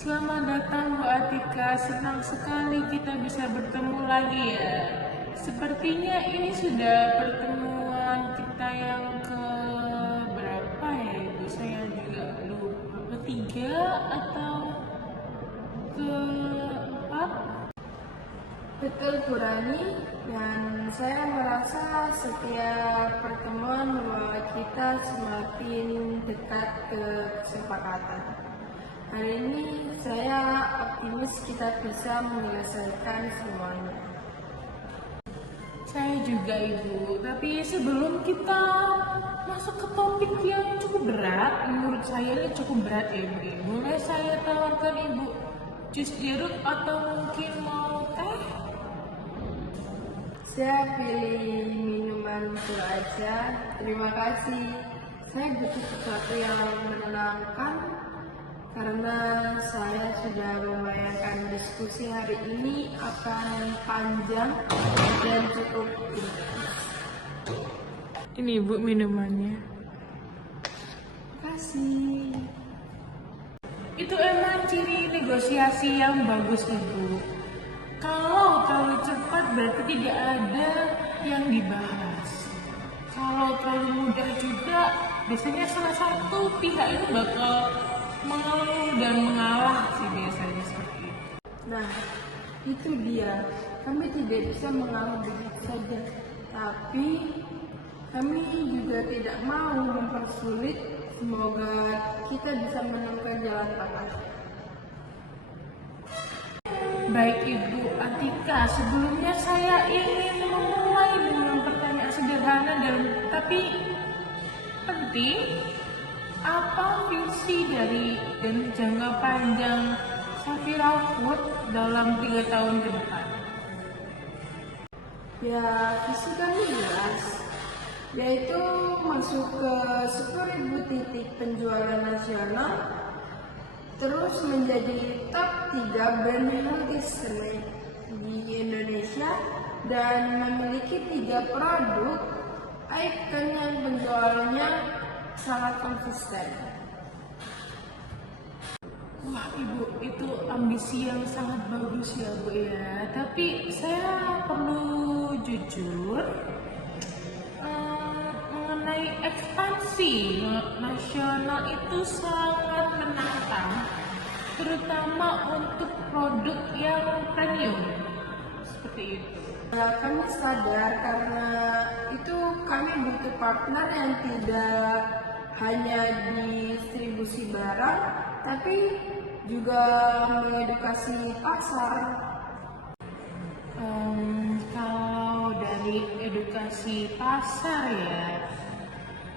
Selamat datang Bu Atika, senang sekali kita bisa bertemu lagi ya. Sepertinya ini sudah pertemuan kita yang ke berapa ya Ibu? Saya juga lupa, ketiga atau keempat? Betul Bu Rani, dan saya merasa setiap pertemuan membawa kita semakin dekat ke kesepakatan. Hari ini saya optimis kita bisa menyelesaikan semuanya. Saya juga Ibu, tapi sebelum kita masuk ke topik yang cukup berat, menurut saya ini cukup berat ya Ibu. Boleh saya tawarkan Ibu jus jeruk atau mungkin mau teh? Saya pilih minuman itu aja. Terima kasih. Saya butuh sesuatu yang menenangkan karena saya sudah membayangkan diskusi hari ini akan panjang dan cukup intens. Ini Ibu minumannya. Terima kasih. Itu emang ciri negosiasi yang bagus Ibu. Kalau terlalu cepat berarti tidak ada yang dibahas. Kalau terlalu mudah juga biasanya salah satu pihak itu bakal mengeluh dan mengalah sih biasanya seperti itu. Nah, itu dia. Kami tidak bisa mengalah begitu saja. Tapi kami juga tidak mau mempersulit. Semoga kita bisa menemukan jalan tengah. Baik Ibu Atika, sebelumnya saya ingin memulai dengan pertanyaan sederhana tapi penting. Apa visi dari dan jangka panjang Safira Food dalam 3 tahun ke depan? Ya, visi kami jelas, yaitu masuk ke 10.000 titik penjualan nasional, terus menjadi top 3 brand healthy snack di Indonesia, dan memiliki 3 produk icon yang penjualannya sangat konsisten. Wah Ibu, itu ambisi yang sangat bagus ya Bu ya. Tapi saya perlu jujur mengenai ekspansi nasional itu sangat menantang, terutama untuk produk yang premium seperti itu. Kami sadar karena itu kami butuh partner yang tidak hanya distribusi barang, tapi juga mengedukasi pasar. Kalau dari edukasi pasar ya,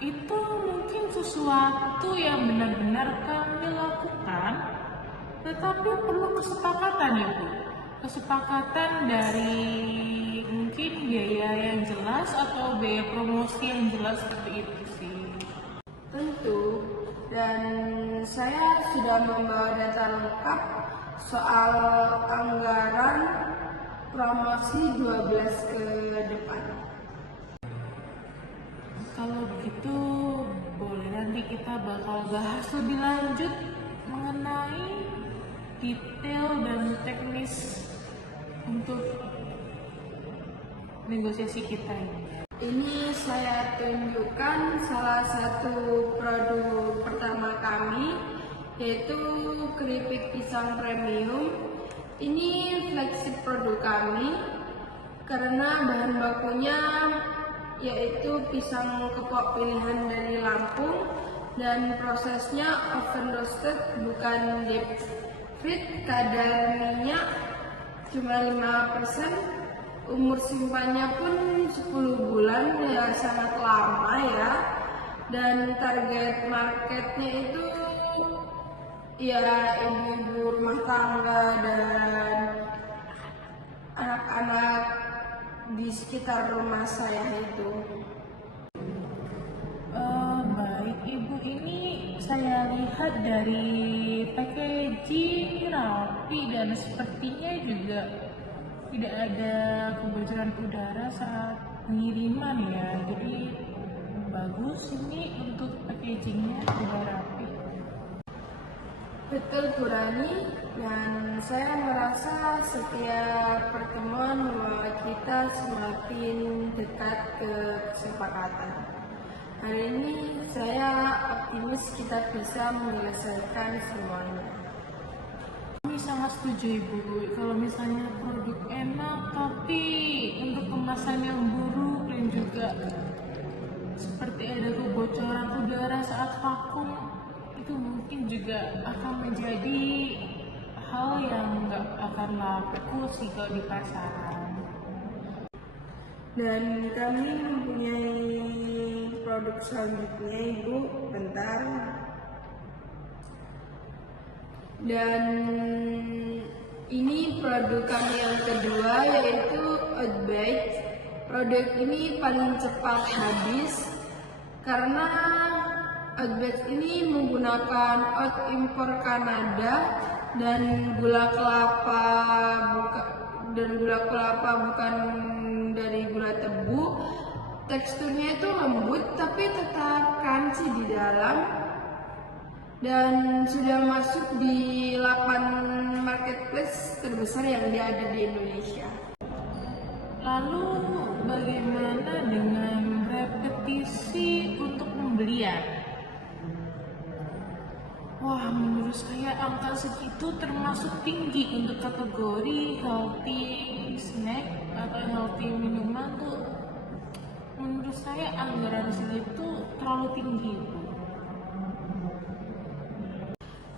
itu mungkin sesuatu yang benar-benar kami lakukan, tetapi perlu kesepakatan ya Bu. Kesepakatan dari mungkin biaya yang jelas atau biaya promosi yang jelas seperti itu sih. Tentu, dan saya sudah membawa data lengkap soal anggaran promosi 12 ke depan. Kalau begitu boleh nanti kita bakal bahas lebih lanjut mengenai detail dan teknis untuk negosiasi kita ini. Ini saya tunjukkan salah satu produk pertama kami, yaitu keripik pisang premium. Ini flagship produk kami karena bahan bakunya yaitu pisang kepok pilihan dari Lampung, dan prosesnya oven roasted bukan deep fried. Kadar minyak cuma 5%. Umur simpannya pun 10 bulan, ya sangat lama ya. Dan target marketnya itu ya ibu-ibu rumah tangga dan anak-anak di sekitar rumah saya itu. Baik Ibu, ini saya lihat dari packaging rapi dan sepertinya juga tidak ada kebocoran udara saat pengiriman ya. Jadi bagus ini untuk packagingnya, sudah rapi. Betul Bu Rani, dan saya merasa setiap pertemuan membawa kita semakin dekat ke kesepakatan. Hari ini saya optimis kita bisa menyelesaikan semuanya. Kami sangat setuju Ibu, kalau misalnya produk enak tapi untuk kemasan yang buruk dan juga seperti ada kebocoran udara saat vakum, itu mungkin juga akan menjadi hal yang nggak akan laku sih kalau di pasaran. Dan kami mempunyai produk selanjutnya Ibu, bentar. Dan ini produk kami yang kedua, yaitu Oatbag. Produk ini paling cepat habis karena Oatbag ini menggunakan oat impor Kanada dan gula kelapa bukan dari gula tebu. Teksturnya itu lembut tapi tetap crunchy di dalam, dan sudah masuk di 8 marketplace terbesar yang ada di Indonesia. Lalu bagaimana dengan repetisi untuk pembelian? Wah, menurut saya angka segitu termasuk tinggi untuk kategori healthy snack atau healthy minuman tuh. Menurut saya anggaran segitu terlalu tinggi, Bu.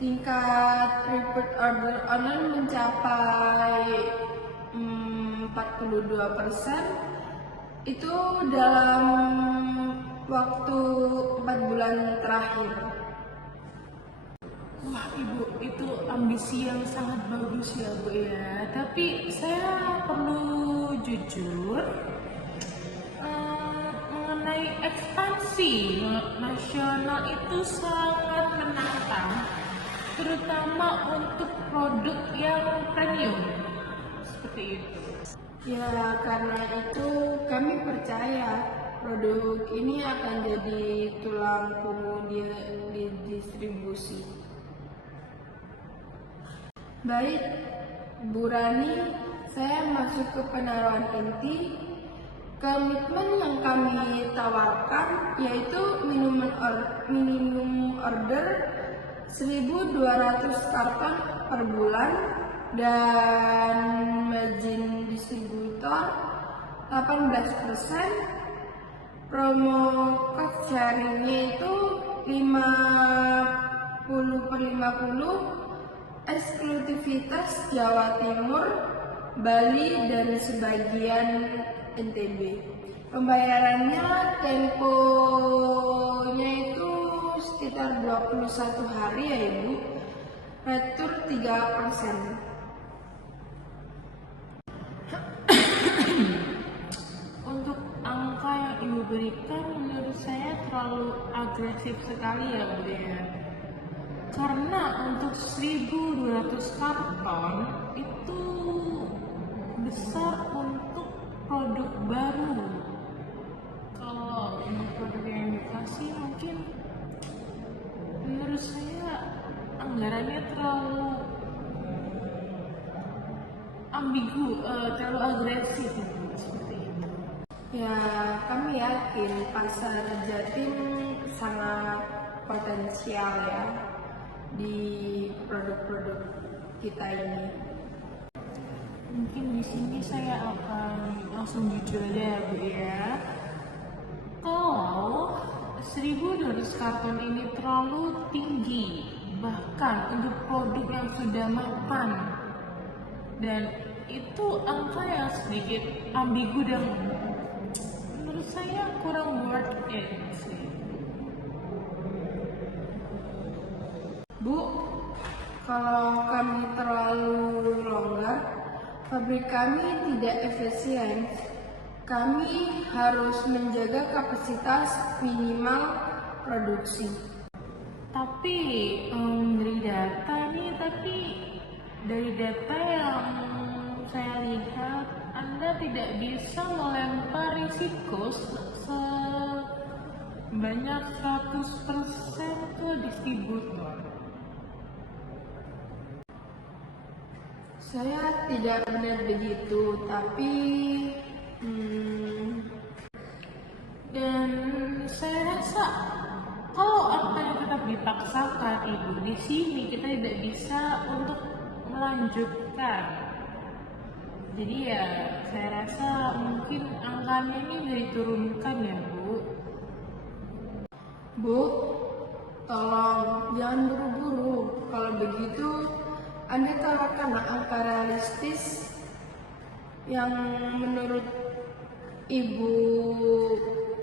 Tingkat repeat order online mencapai 42% itu dalam waktu 4 bulan terakhir. Wah Ibu, itu ambisi yang sangat bagus ya Bu ya. Tapi saya perlu jujur, mengenai ekspansi nasional itu sangat menantang, terutama untuk produk yang premium seperti itu. Ya, karena itu kami percaya produk ini akan jadi tulang punggung di distribusi. Baik, Bu Rani, saya masuk ke penaruhan inti. Komitmen yang kami tawarkan yaitu minimum order 1.200 karton per bulan dan margin distributor 18%. Promo cost sharingnya itu 50/50, eksklusivitas Jawa Timur, Bali, dan sebagian NTB. Pembayarannya temponya itu sekitar 21 hari ya Ibu. Retur 3%. Untuk angka yang Ibu berikan menurut saya terlalu agresif sekali ya Bu ya. Karena untuk 1.200 karton itu besar untuk produk baru. Kalau untuk produk yang dikasih mungkin menurut saya anggarannya terlalu ambigu, terlalu agresif seperti itu. Ya, kami yakin pasar Jatim sangat potensial ya di produk-produk kita ini. Mungkin di sini saya akan langsung jujur aja ya Bu ya. Kalau 1.200 karton ini terlalu tinggi, bahkan untuk produk yang sudah mapan, dan itu angka yang sedikit ambigu dan menurut saya kurang worth it sih. Bu, kalau kami terlalu longgar, pabrik kami tidak efisien. Kami harus menjaga kapasitas minimal produksi. Tapi dari data yang saya lihat, Anda tidak bisa melempar risiko sebanyak 100% ke distributor. Saya tidak benar begitu, tapi Dan saya rasa kalau apa yang tetap dipaksakan ibu di sini kita tidak bisa untuk melanjutkan. Jadi ya saya rasa mungkin angkanya ini bisa diturunkan ya Bu. Bu, tolong jangan buru-buru. Kalau begitu, Anda tawarkan angka realistis yang menurut Ibu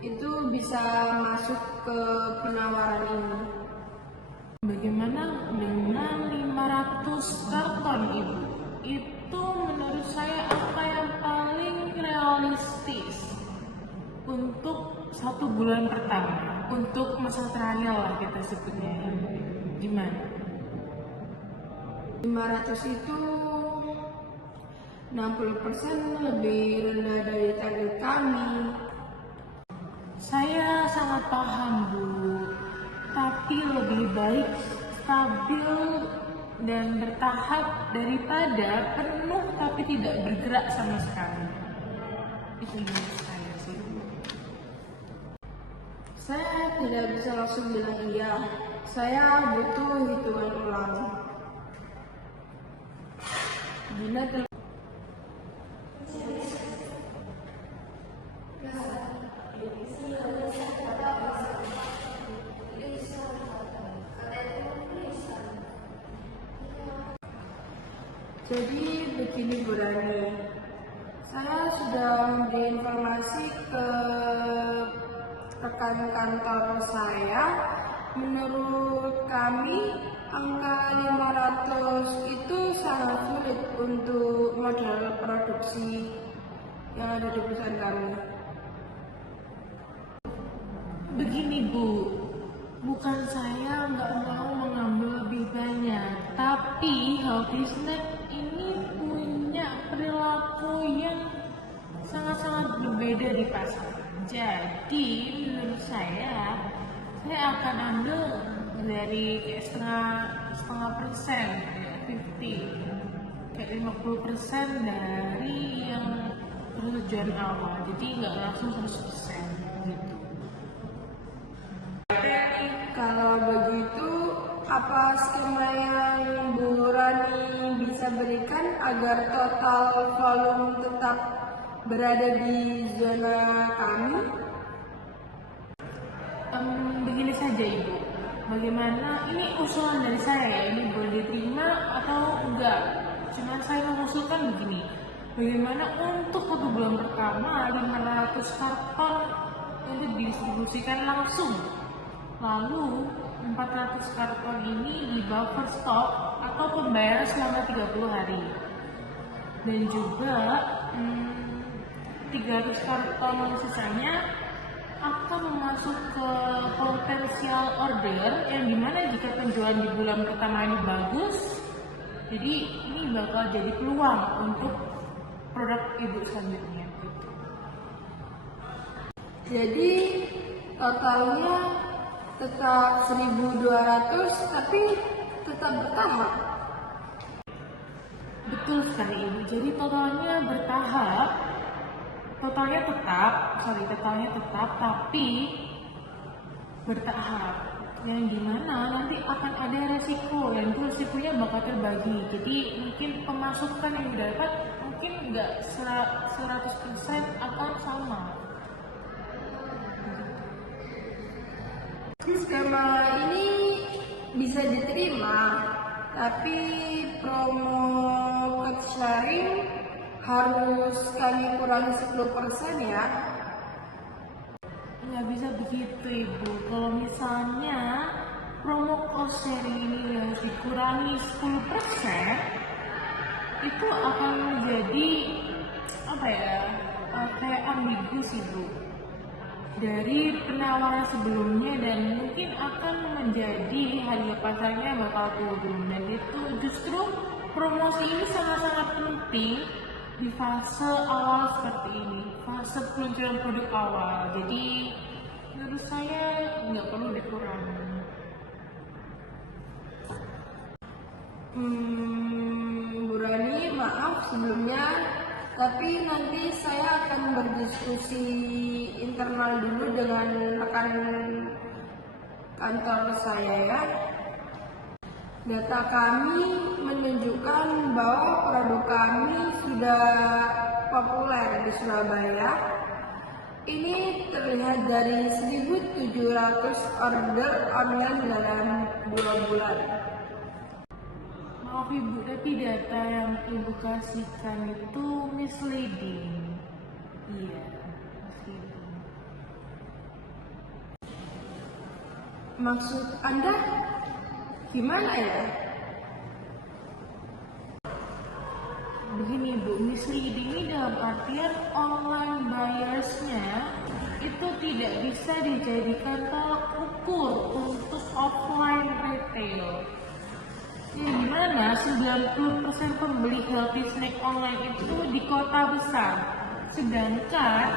itu bisa masuk ke penawaran ini. Bagaimana dengan 500 karton Ibu? Itu menurut saya angka yang paling realistis untuk 1 bulan pertama, untuk masa trial lah kita sebutnya. Gimana? 500 itu 60% lebih rendah dari target kami. Saya sangat paham Bu, tapi lebih baik stabil dan bertahap daripada penuh tapi tidak bergerak sama sekali. Itu menurut saya sih. Saya tidak bisa langsung bilang iya. Saya butuh hitungan ulang. Gina Jadi begini Bu Rani, saya sudah memberi informasi ke rekan kantor saya. Menurut kami angka 500 itu sangat sulit untuk modal produksi yang ada di perusahaan kami. Begini Bu, bukan saya nggak mau mengambil lebih banyak, tapi Healthy Snack ini punya perilaku yang sangat-sangat berbeda di pasar. Jadi menurut saya akan ambil dari kayak setengah persen, kayak 50, kayak 50% dari yang tujuan awal. Jadi nggak langsung 100% gitu. Kalau begitu, apa skema yang Bu Rani bisa berikan agar total volume tetap berada di zona kami? Begini saja Ibu, bagaimana ini usulan dari saya ya, ini boleh diterima atau enggak? Cuma saya mengusulkan begini, bagaimana untuk 1 bulan pertama 500 karton itu didistribusikan langsung, lalu 400 karton ini di buffer stok atau pembayaran selama 30 hari, dan juga 300 karton sisanya akan masuk ke potensial order, yang dimana jika penjualan di bulan pertama ini bagus, jadi ini bakal jadi peluang untuk produk Ibu selanjutnya. Jadi totalnya tetap 1.200 tapi tetap bertahap. Betul sekali Ibu, jadi totalnya bertahap, totalnya tetap tapi bertahap, yang dimana nanti akan ada resiko, dan itu resikonya bakal terbagi. Jadi mungkin pemasukan yang didapat mungkin nggak 100% akan sama. Skema ini bisa diterima, tapi promo code sharing harus kami kurangi 10% ya. Nggak bisa begitu Ibu, kalau misalnya promo cost sharing ini harus dikurangi 10%, itu akan menjadi kayak ambigu sih Bu dari penawaran sebelumnya, dan mungkin akan menjadi harga pasarnya bakal turun, dan itu justru promosi ini sangat-sangat penting di fase awal seperti ini, fase peluncuran produk awal. Jadi menurut saya nggak perlu dikurangi. Bu Rani, sebelumnya, tapi nanti saya akan berdiskusi internal dulu dengan rekan kantor saya ya. Data kami menunjukkan bahwa produk kami sudah populer di Surabaya. Ini terlihat dari 1.700 order online dalam 2 bulan. Maaf Ibu, tapi data yang Ibu kasihkan itu misleading. Iya, misleading. Maksud Anda gimana ya? Begini Bu, misleading ini dalam artian online buyers-nya itu tidak bisa dijadikan tolak ukur untuk offline retail. Ya gimana 90% pembeli healthy snack online itu di kota besar, sedangkan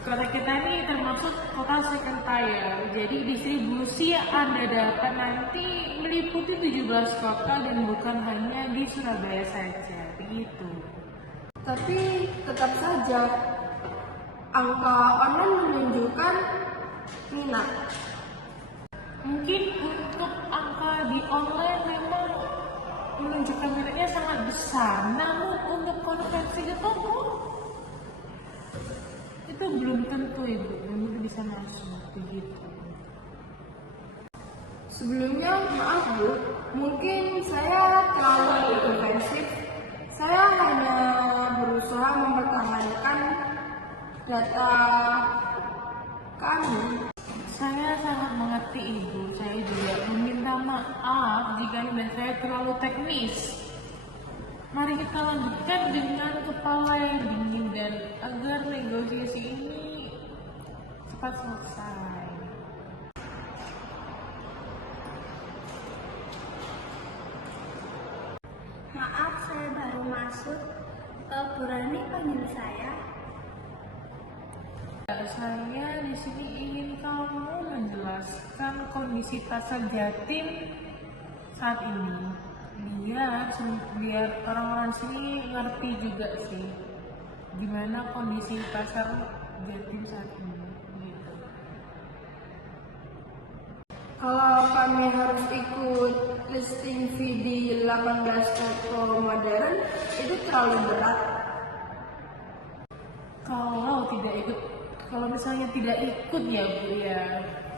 kota kita ini termasuk kota second tier. Jadi distribusi yang Anda dapat nanti meliputi 17 kota dan bukan hanya di Surabaya saja, begitu. Tapi tetap saja angka online menunjukkan minat. Mungkin untuk angka di online memang menunjukkan minatnya sangat besar, namun untuk konversi ke toko itu belum tentu Ibu, belum tentu bisa masuk begitu. Sebelumnya maaf Bu, mungkin saya terlalu defensif. Saya hanya berusaha mempertahankan data kami. Saya sangat mengerti Ibu, saya juga meminta maaf jika email saya terlalu teknis. Mari kita lanjutkan dengan kepala yang dingin dan agar negosiasi ini cepat selesai. Maaf, saya baru masuk. Bu Rani panggil saya. Saya di sini ingin kamu menjelaskan kondisi pasar Jatim saat ini. Biar orang-orang sini ngerti juga sih gimana kondisi pasar Jatim saat ini. Gitu. Kalau kami harus ikut listing fee di 18 toko modern, itu terlalu berat. Kalau misalnya tidak ikut ya Bu ya,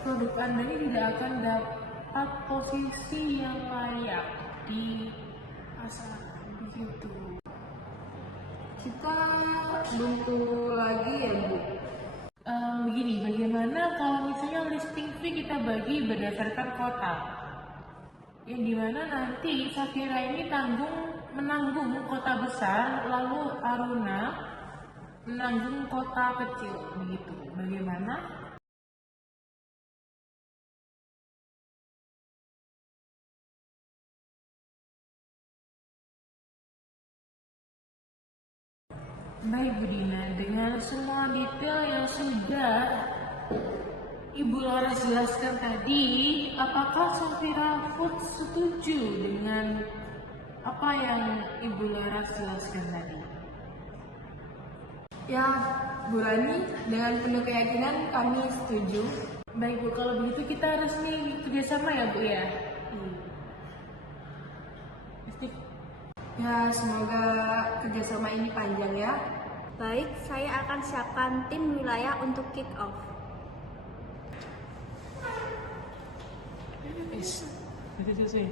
produk Anda ini tidak akan dapat posisi yang layak di pasar begitu. Kita butuh lagi ya Bu. Begini, bagaimana kalau misalnya listing fee kita bagi berdasarkan kota? Yang dimana nanti Safira ini menanggung kota besar, lalu Aruna menanggung kota kecil, begitu. Bagaimana? Baik Bu Dina, dengan semua detail yang sudah Ibu Laras jelaskan tadi, apakah Safira Food setuju dengan apa yang Ibu Laras jelaskan tadi? Ya, Bu Rani, dengan penuh keyakinan kami setuju. Baik Bu, kalau begitu kita resmi kerjasama ya Bu ya? Ya, semoga kerjasama ini panjang ya. Baik, saya akan siapkan tim wilayah untuk kick off. Yes, itu sih.